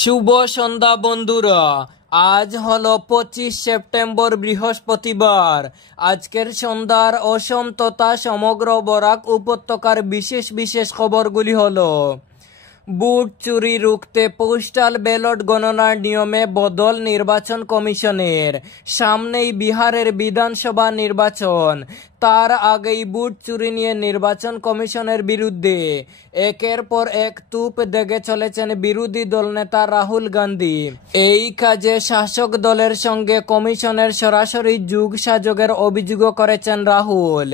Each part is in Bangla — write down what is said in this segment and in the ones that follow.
শুভ সন্ধ্যা বন্ধুরা। আজ হলো 25 সেপ্টেম্বর বৃহস্পতিবার। আজকের সন্ধ্যার অসম তথা সমগ্র বরাক উপত্যকার বিশেষ বিশেষ খবরগুলি হলো: বুট চুরি রুখতে পোস্টাল ব্যালট গণনার নিয়মে বদল নির্বাচন কমিশনের। সামনেই বিহারের বিধানসভা নির্বাচন, তার আগেই বুট চুরি নিয়ে নির্বাচন কমিশনের বিরুদ্ধে একের পর এক তুপ দেগে চলেছেন বিরোধী দলনেতা রাহুল গান্ধী। এই কাজে শাসক দলের সঙ্গে কমিশনের সরাসরি যোগসাযোগের অভিযোগও করেছেন রাহুল।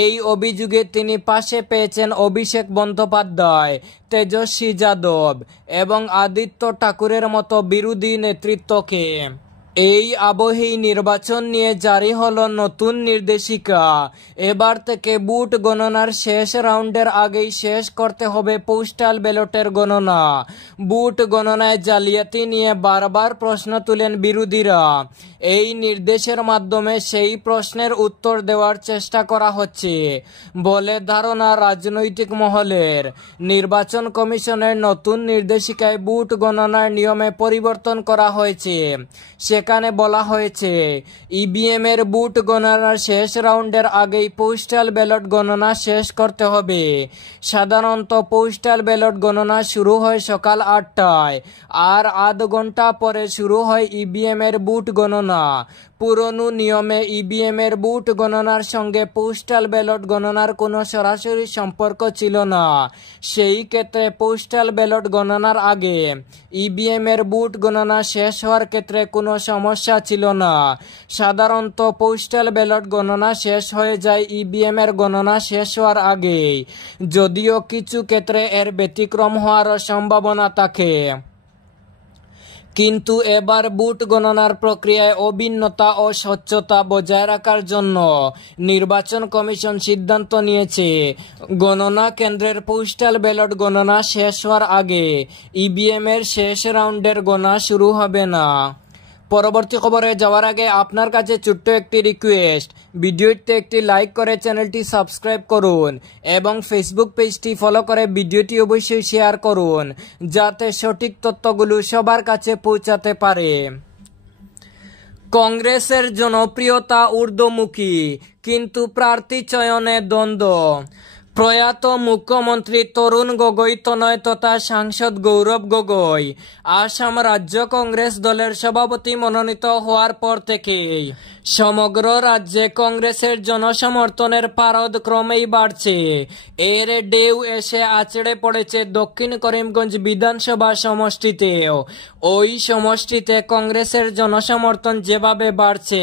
এই অভিযোগে তিনি পাশে পেয়েছেন অভিষেক বন্দ্যোপাধ্যায়, তেজস্বী যাদব এবং আদিত্য ঠাকুরের মতো বিরোধী নেতৃত্বকে। এই আবহেই নির্বাচন নিয়ে জারি হলো নতুন নির্দেশিকা। এবার থেকে বুট গণনার শেষ রাউন্ডের আগেই শেষ করতে হবে পোস্টাল ব্যালটের গণনা। বুট গণনায় জালিয়াতি নিয়ে বারবার প্রশ্ন তুলেন বিরোধীরা। এই নির্দেশের মাধ্যমে সেই প্রশ্নের উত্তর দেওয়ার চেষ্টা করা হচ্ছে বলে ধারণা রাজনৈতিক মহলের। নির্বাচন কমিশনের নতুন নির্দেশিকায় বুট গণনার নিয়মে পরিবর্তন করা হয়েছে। সেখানে বলা হয়েছে, ইভিএম এর বুট গণনার শেষ রাউন্ডের আগেই পোস্টাল ব্যালট গণনা শেষ করতে হবে। সাধারণত পোস্টাল ব্যালট গণনা শুরু হয় সকাল 8টায়, আর আধ ঘন্টা পরে শুরু হয় ইভিএম এর বুট গণনা। পুরনো নিয়মে ইভিএম এর বুট গণনার সঙ্গে পোস্টাল ব্যালট গণনার কোনো সরাসরি সম্পর্ক ছিল না। সেই ক্ষেত্রে পোস্টাল ব্যালট গণনার আগে ইভিএম এর বুট গণনা শেষ হওয়ার ক্ষেত্রে কোনো সমস্যা ছিল না। সাধারণত পোস্টাল ব্যালট গণনা শেষ হয়ে যায় ইভিএম এর গণনা শেষ হওয়ার আগেই, যদিও কিছু ক্ষেত্রে এর ব্যতিক্রম হওয়ারও সম্ভাবনা থাকে। কিন্তু এবার বুট গণনার প্রক্রিয়ায় অভিন্নতা ও স্বচ্ছতা বজায় রাখার জন্য নির্বাচন কমিশন সিদ্ধান্ত নিয়েছে, গণনা কেন্দ্রের পোস্টাল ব্যালট গণনা শেষ হওয়ার আগে ইভিএম এর শেষ রাউন্ডের গণনা শুরু হবে না। পরবর্তী খবরে যাওয়ার আগে আপনার কাছে ছোট্ট একটি রিকোয়েস্ট, ভিডিওতে একটি লাইক করে চ্যানেলটি সাবস্ক্রাইব করুন এবং ফেসবুক পেজটি ফলো করে ভিডিওটি অবশ্যই শেয়ার করুন, যাতে সঠিক তথ্যগুলো সবার কাছে পৌঁছাতে পারে। কংগ্রেসের জনপ্রিয়তা ঊর্ধ্বমুখী, কিন্তু প্রার্থী চয়নে দ্বন্দ্ব। প্রয়াত মুখ্যমন্ত্রী তরুণ গগৈ তনয় তথা সাংসদ গৌরব গগৈ আসাম রাজ্য কংগ্রেস দলের সভাপতি মনোনীত হওয়ার পর থেকেই সমগ্র রাজ্যে কংগ্রেসের জনসমর্থনের পারদ ক্রমেই বাড়ছে। এর ঢেউ এসে আছড়ে পড়েছে দক্ষিণ করিমগঞ্জ বিধানসভা সমষ্টিতেও। ওই সমষ্টিতে কংগ্রেসের জনসমর্থন যেভাবে বাড়ছে,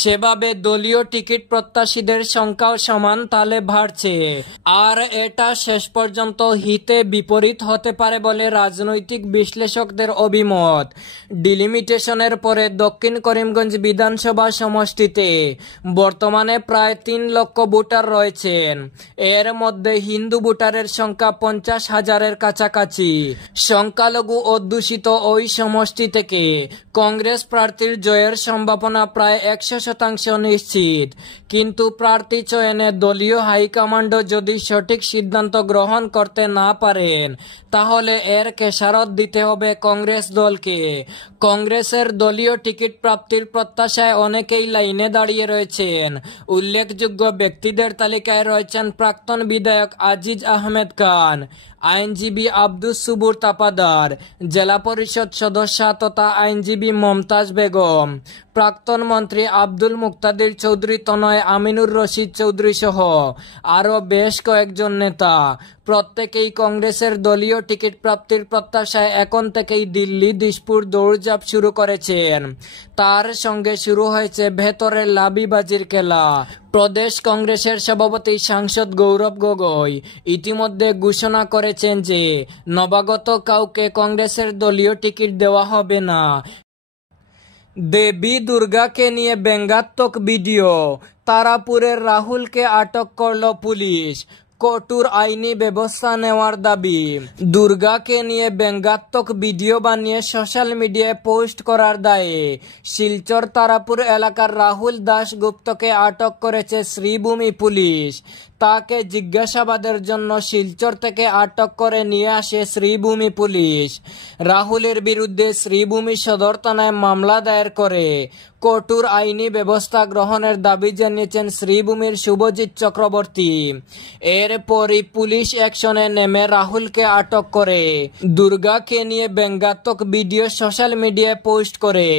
সেভাবে দলীয় টিকিট প্রত্যাশীদের সংখ্যাও সমান তালে বাড়ছে। আর এটা শেষ পর্যন্ত হিতে বিপরীত হতে পারে বলে রাজনৈতিক বিশ্লেষকদের অভিমত। ডিলিমিটেশনের পরে দক্ষিণ করিমগঞ্জ বিধানসভা সমষ্টিতে বর্তমানে প্রায় 3 লক্ষ ভোটার রয়েছেন। এর মধ্যে হিন্দু ভোটারের সংখ্যা 50,000-এর কাছাকাছি। সংখ্যালঘু অধ্যুষিত ওই সমষ্টি থেকে কংগ্রেস প্রার্থীর জয়ের সম্ভাবনা প্রায় 100% নিশ্চিত। কিন্তু প্রার্থী চয়নে দলীয় হাইকমান্ড যদি সঠিক সিদ্ধান্ত গ্রহণ করতে না পারেন, তাহলে এর খেসারত দিতে হবে কংগ্রেস দলকে। কংগ্রেসের দলীয় টিকিট প্রাপ্তির প্রত্যাশায় অনেকেই লাইনে দাঁড়িয়ে রয়েছেন। উল্লেখযোগ্য ব্যক্তিদের তালিকায় রয়েছেন প্রাক্তন বিধায়ক আজিজ আহমেদ খান, আইনজীবী আব্দুস সুবুর তাপাদার, জেলা পরিষদ সদস্য তথা আইনজীবী মমতাজ বেগম, প্রাক্তন মন্ত্রী আব্দুল মুক্তাদির চৌধুরী তনয়, আমিনুর রশিদ চৌধুরী সহ আরও বেশ কয়েকজন নেতা। প্রত্যেকেই কংগ্রেসের দলীয় টিকিট প্রাপ্তির প্রত্যাশায় এখন থেকেই দিল্লি দিশপুর দৌড়ঝাঁপ শুরু করেছেন। তার সঙ্গে শুরু হয়েছে ভেতরের লাবিবাজির খেলা। প্রদেশ কংগ্রেসের সভাপতি সাংসদ গৌরব গগৈ ইতিমধ্যে ঘোষণা করেছেন যে নবাগত কাউকে কংগ্রেসের দলীয় টিকিট দেওয়া হবে না। দেবী দুর্গাকে নিয়ে ব্যঙ্গাত্মক ভিডিও, তারাপুরের রাহুলকে আটক করল পুলিশ, কঠোর আইনি ব্যবস্থা নেওয়ার দাবি। দুর্গাকে নিয়ে ব্যঙ্গাত্মক ভিডিও বানিয়ে সোশ্যাল মিডিয়ায় পোস্ট করার দায়ে শিলচর তারাপুর এলাকার রাহুল দাশগুপ্তকে আটক করেছে শ্রীভূমি পুলিশ। তাকে জিজ্ঞাসাবাদের জন্য শিলচর থেকে আটক করে নিয়ে আসে শ্রীভূমি পুলিশ। রাহুলের বিরুদ্ধে শ্রীভূমি সদর থানায় মামলা দায়ের করে কঠোর আইনি ব্যবস্থা গ্রহণের দাবি জানিয়েছেন শ্রীভূমির শুভজিৎ চক্রবর্তী। এরপরই পুলিশ অ্যাকশনে নেমে রাহুলকে আটক করে দুর্গাকে নিয়ে ব্যঙ্গাত্মক ভিডিও সোশ্যাল মিডিয়ায় পোস্ট করে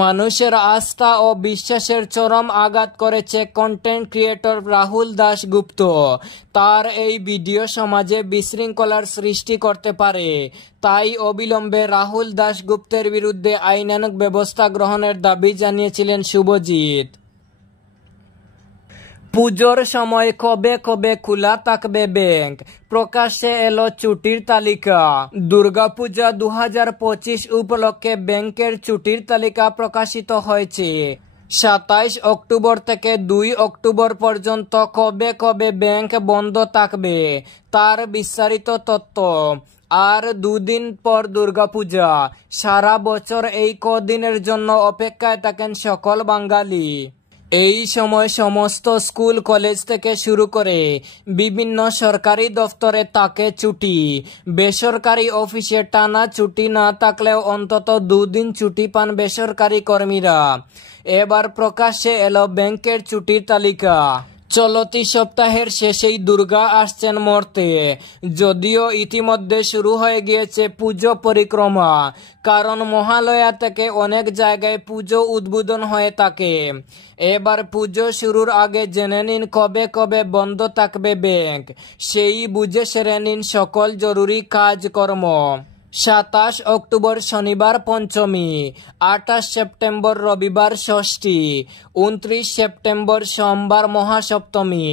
মানুষের আস্থা ও বিশ্বাসের চরম আঘাত করেছে কন্টেন্ট ক্রিয়েটর রাহুল দাশগুপ্ত। তার এই ভিডিও সমাজে বিশৃঙ্খলার সৃষ্টি করতে পারে, তাই অবিলম্বে রাহুল দাশগুপ্তের বিরুদ্ধে আইনানুগ ব্যবস্থা গ্রহণের দাবি জানিয়েছিলেন শুভজিৎ। পুজোর সময় কবে কবে খোলা থাকবে ব্যাংক, প্রকাশ্যে এলো ছুটির তালিকা। দুর্গাপূজা 2025 উপলক্ষে ব্যাংকের ছুটির তালিকা প্রকাশিত হয়েছে। 27 অক্টোবর থেকে 2 অক্টোবর পর্যন্ত কবে কবে ব্যাংক বন্ধ থাকবে তার বিস্তারিত তথ্য। আর 2 দিন পর দুর্গাপূজা। সারা বছর এই কদিনের জন্য অপেক্ষায় থাকেন সকল বাঙালি। এই সময় সমস্ত স্কুল কলেজ থেকে শুরু করে বিভিন্ন সরকারি দফতরে থাকে ছুটি। বেসরকারি অফিসে টানা ছুটি না থাকলেও অন্তত 2 দিন ছুটি পান বেসরকারি কর্মীরা। এবার প্রকাশ্যে এলো ব্যাংকের ছুটির তালিকা। চলতি সপ্তাহের শেষেই দুর্গা আসছেন মর্তে। যদিও ইতিমধ্যে শুরু হয়ে গিয়েছে পুজো পরিক্রমা, কারণ মহালয়া থেকে অনেক জায়গায় পুজো উদ্বোধন হয়ে থাকে। এবার পুজো শুরুর আগে জেনে নিন কবে কবে বন্ধ থাকবে ব্যাংক, সেই বুঝে সেরে নিন সকল জরুরি কাজকর্ম। 27 অক্টোবর শনিবার পঞ্চমী, 28 সেপ্টেম্বর রবিবার ষষ্ঠী, 29 সেপ্টেম্বর সোমবার মহাসপ্তমী।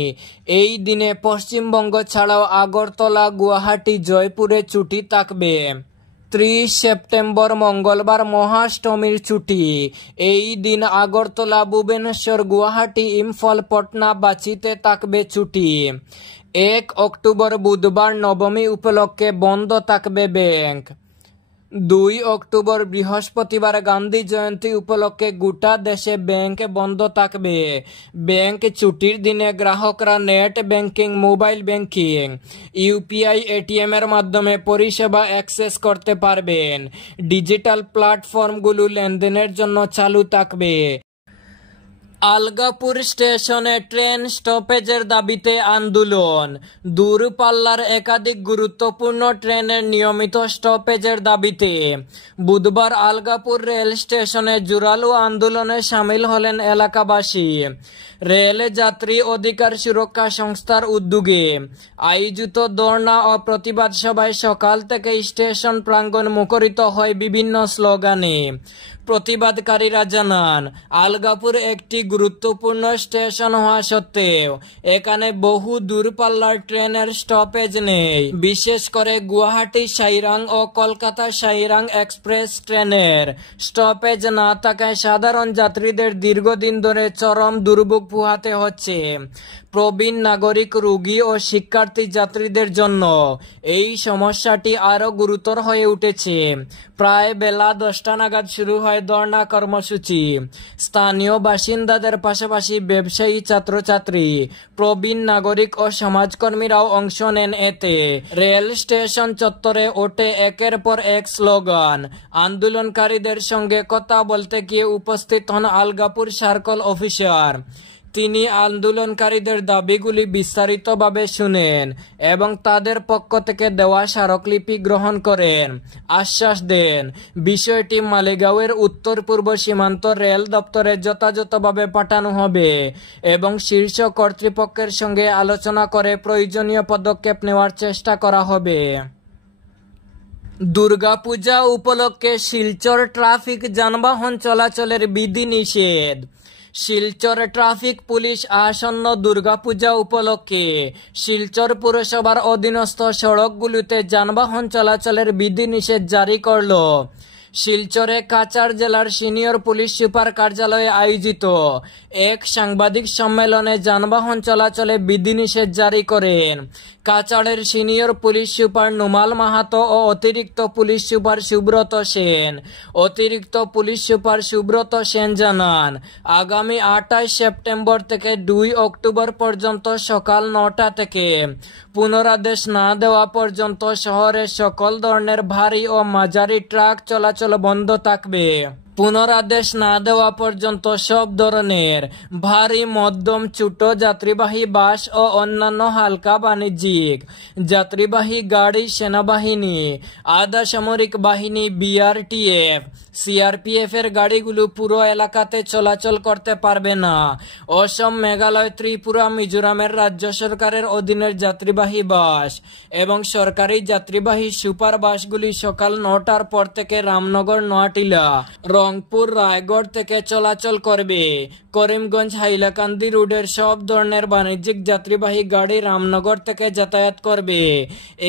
এই দিনে পশ্চিমবঙ্গ ছাড়াও আগরতলা, গুয়াহাটি, জয়পুরে ছুটি থাকবে। 30 সেপ্টেম্বর মঙ্গলবার মহাষ্টমীর ছুটি। এই দিন আগরতলা, ভুবনেশ্বর, গুয়াহাটি, ইম্ফল, পটনা, বাচিতে থাকবে ছুটি। 1 অক্টোবর বুধবার নবমী উপলক্ষে বন্ধ থাকবে ব্যাংক। 2 অক্টোবর বৃহস্পতিবার গান্ধী জয়ন্তী উপলক্ষে গোটা দেশে ব্যাংক বন্ধ থাকবে। ব্যাংক ছুটির দিনে গ্রাহকরা net banking, mobile banking, UPI, ATM এর মাধ্যমে পরিষেবা অ্যাক্সেস করতে পারবেন। ডিজিটাল প্ল্যাটফর্মগুলো লেনদেনের জন্য চালু থাকবে। আলগাপুর স্টেশনে ট্রেন স্টপেজের দাবিতে আন্দোলন। দূরপাল্লার একাধিক গুরুত্বপূর্ণ ট্রেনের নিয়মিত স্টপেজের দাবিতে বুধবার আলগাপুর রেল স্টেশনে জোরালো আন্দোলনে সামিল হলেন এলাকাবাসী। রেল যাত্রী অধিকার সুরক্ষা সংস্থার উদ্যোগে আয়োজিত ধর্ণা ও প্রতিবাদ সভায় সকাল থেকে স্টেশন প্রাঙ্গণ মুখরিত হয় বিভিন্ন স্লোগানে। প্রতিবাদকারীরা জানান, আলগাপুর একটি গুরুত্বপূর্ণ স্টেশন হওয়া সত্ত্বেও এখানে বহু দূরপাল্লার ট্রেনের স্টপেজ নেই। বিশেষ করে গুয়াহাটি সাইরাং ও কলকাতা সাইরাং এক্সপ্রেস ট্রেনের স্টপেজ না থাকায় সাধারণ যাত্রীদের দীর্ঘদিন ধরে চরম দুর্ভোগ পোহাতে হচ্ছে। প্রবীণ নাগরিক, রোগী ও শিক্ষার্থী যাত্রীদের জন্য এই সমস্যাটি আরও গুরুতর হয়ে উঠেছে। প্রায় বেলা 10টা নাগাদ শুরু হয় ধর্ণা কর্মসূচি। স্থানীয় বাসিন্দাদের পাশাপাশি ব্যবসায়ী, ছাত্রছাত্রী, প্রবীণ নাগরিক ও সমাজকর্মীরাও অংশ নেন এতে। রেল স্টেশন চত্বরে ওঠে একের পর এক স্লোগান। আন্দোলনকারীদের সঙ্গে কথা বলতে গিয়ে উপস্থিত হন আলগাপুর সার্কল অফিসার। তিনি আন্দোলনকারীদের দাবিগুলি বিস্তারিতভাবে শুনেন এবং তাদের পক্ষ থেকে দেওয়া স্মারকলিপি গ্রহণ করেন। আশ্বাস দেন বিষয়টি মালেগাঁওয়ের উত্তর পূর্ব সীমান্ত রেল দপ্তরে যথাযথভাবে পাঠানো হবে এবং শীর্ষ কর্তৃপক্ষের সঙ্গে আলোচনা করে প্রয়োজনীয় পদক্ষেপ নেওয়ার চেষ্টা করা হবে। দুর্গাপূজা উপলক্ষে শিলচর ট্রাফিক যানবাহন চলাচলের বিধিনিষেধ। শিলচর ট্রাফিক পুলিশ আসন্ন দুর্গাপূজা উপলক্ষে শিলচর পুরসভার অধীনস্থ সড়কগুলিতে যানবাহন চলাচলের বিধিনিষেধ জারি করল। শিলচরে কাছাড় জেলার সিনিয়র পুলিশ সুপার কার্যালয়ে আয়োজিত এক সাংবাদিক সম্মেলনে যানবাহন চলাচলে বিধিনিষেধ জারি করেন কাছাড়ের senior police super Numal Mahato ও অতিরিক্ত পুলিশ সুপার সুব্রত সেন। অতিরিক্ত পুলিশ সুপার সুব্রত সেন জানান, আগামী 28 সেপ্টেম্বর থেকে 2 অক্টোবর পর্যন্ত সকাল 9টা থেকে পুনরাদেশ না দেওয়া পর্যন্ত শহরের সকল ধরনের ভারী ও মাঝারি ট্রাক চলাচল বন্ধ থাকবে। পুনরাদেশ না দেওয়া পর্যন্ত সব ধরনের ভারী, মধ্যম, ছোট যাত্রীবাহী বাস ও অন্যান্য হালকা বাণিজ্যিক যাত্রীবাহী গাড়ি সেনাবাহিনী, আধা সামরিক বাহিনী, বিআরটিএফ, সিআরপিএফ এর গাড়িগুলো পুরো এলাকাতে চলাচল করতে পারবে না। অসম, মেঘালয়, ত্রিপুরা, মিজোরামের রাজ্য সরকারের অধীনের যাত্রীবাহী বাস এবং সরকারি যাত্রীবাহী সুপার বাসগুলি সকাল 9টার পর থেকে রামনগর, নোয়াটিলা, রংপুর, রায়গড় থেকে চলাচল করবে। করিমগঞ্জ, হাইলাকান্দি রোডের সব ধরনের বাণিজ্যিক যাত্রীবাহী গাড়ি রামনগর থেকে যাতায়াত করবে।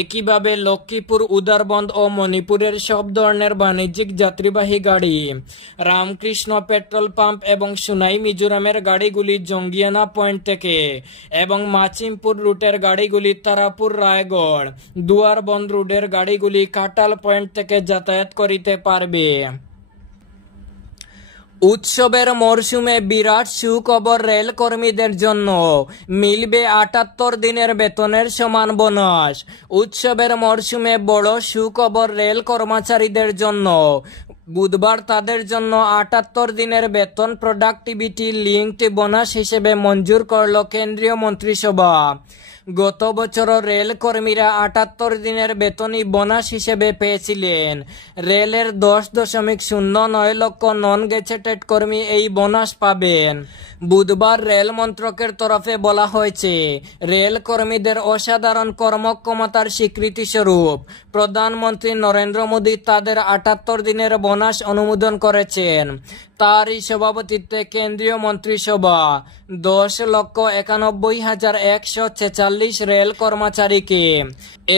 একইভাবে লক্ষ্মীপুর, উদারবন্দ ও মণিপুরের সব ধরনের বাণিজ্যিক যাত্রীবাহী গাড়ি, রামকৃষ্ণ পেট্রোল পাম্প এবং সুনাই, মিজোরামের গাড়িগুলি জঙ্গিয়ানা পয়েন্ট থেকে এবং মাচিমপুর রুটের গাড়িগুলি তারাপুর, রায়গড়, দুয়ারবন্দ রোডের গাড়িগুলি কাটাল পয়েন্ট থেকে যাতায়াত করিতে পারবে। উৎসবের মরশুমে বিরাট সুখবর, রেল কর্মীদের জন্য মিলবে 78 দিনের বেতনের সমান বোনাস। উৎসবের মরশুমে বড় সুখবর রেল কর্মচারীদের জন্য। বুধবার তাদের জন্য 78 দিনের বেতন প্রোডাক্টিভিটি লিঙ্কড বোনাস হিসেবে মঞ্জুর করল কেন্দ্রীয় মন্ত্রিসভা। গত বছর রেল কর্মীরা 78 দিনের বেতনই বোনাস হিসেবে পেয়েছিলেন। রেলের 10.09 লক্ষ নন গেজেটেড কর্মী এই বোনাস পাবেন। বুধবার রেল মন্ত্রকের তরফে বলা হয়েছে, রেল কর্মীদের অসাধারণ কর্মক্ষমতার স্বীকৃতি স্বরূপ প্রধানমন্ত্রী নরেন্দ্র মোদী তাদের 78 দিনের বোনাস অনুমোদন করেছেন। তারই সভাপতিত্বে কেন্দ্রীয় মন্ত্রিসভা 10,91,146 রেল কর্মচারীকে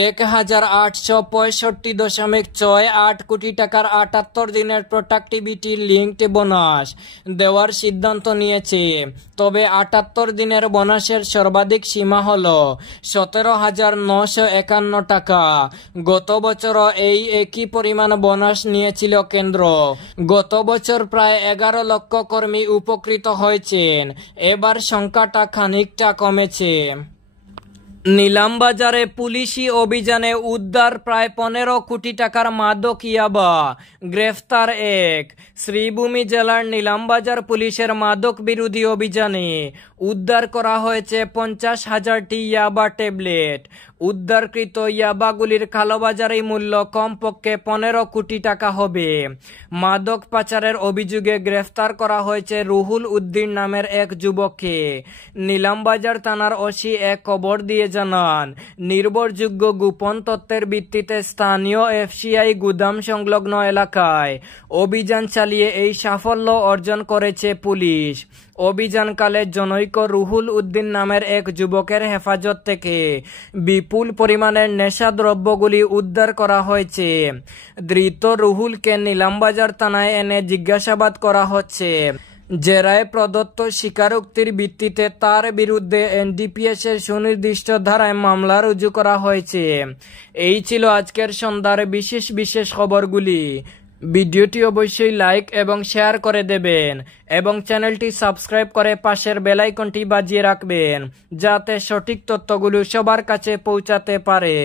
1,865.68 কোটি টাকার 78 দিনের প্রোডাক্টিভিটি লিঙ্কড বোনাস দেওয়ার সিদ্ধান্ত নিয়েছে। তবে 78 দিনের বোনাসের সর্বাধিক সীমা হল 17,951 টাকা। গত বছর এই একই পরিমাণ বোনাস নিয়েছিল কেন্দ্র। গত বছর প্রায় 11 লক্ষ কর্মী উপকৃত হয়েছেন। এবার সংখ্যাটা খানিকটা কমেছে। নিলামবাজারে পুলিশি অভিযানে উদ্ধার প্রায় 15 কোটি টাকার মাদক ইয়াবা, গ্রেফতার এক। শ্রীভূমি জেলার নিলামবাজার পুলিশের মাদক বিরোধী অভিযানে উদ্ধার করা হয়েছে 50,000টি ইয়াবা ট্যাবলেট। উদ্ধারকৃত ইয়াবাগুলির কালোবাজারি মূল্য কমপক্ষে 15 কোটি টাকা হবে। মাদক পাচারের অভিযোগে গ্রেফতার করা হয়েছে রুহুল উদ্দিন নামের এক যুবককে। নিলামবাজার থানার ওসি এক খবর দিয়ে জানান, নির্ভরযোগ্য গোপন তথ্যের ভিত্তিতে স্থানীয় এফসিআই গুদাম সংলগ্ন এলাকায় অভিযান চালিয়ে এই সাফল্য অর্জন করেছে পুলিশ। অভিযানকালে জনৈক রুহুল উদ্দিন নামের এক যুবকের হেফাজত থেকে বিপুল পরিমাণের নেশাদ্রব্যগুলি উদ্ধার করা হয়েছে। ধৃত রুহুলকে নিলামবাজার থানায় এনে জিজ্ঞাসাবাদ করা হচ্ছে। জেরায় প্রদত্ত স্বীকারোক্তির ভিত্তিতে তার বিরুদ্ধে এনডিপিএস এর সুনির্দিষ্ট ধারায় মামলা রুজু করা হয়েছে। এই ছিল আজকের সন্ধ্যার বিশেষ খবরগুলি। ভিডিওটি অবশ্যই লাইক এবং শেয়ার করে দেবেন এবং চ্যানেলটি সাবস্ক্রাইব করে পাশের বেল আইকনটি বাজিয়ে রাখবেন, যাতে সঠিক তথ্যগুলো সবার কাছে পৌঁছাতে পারে।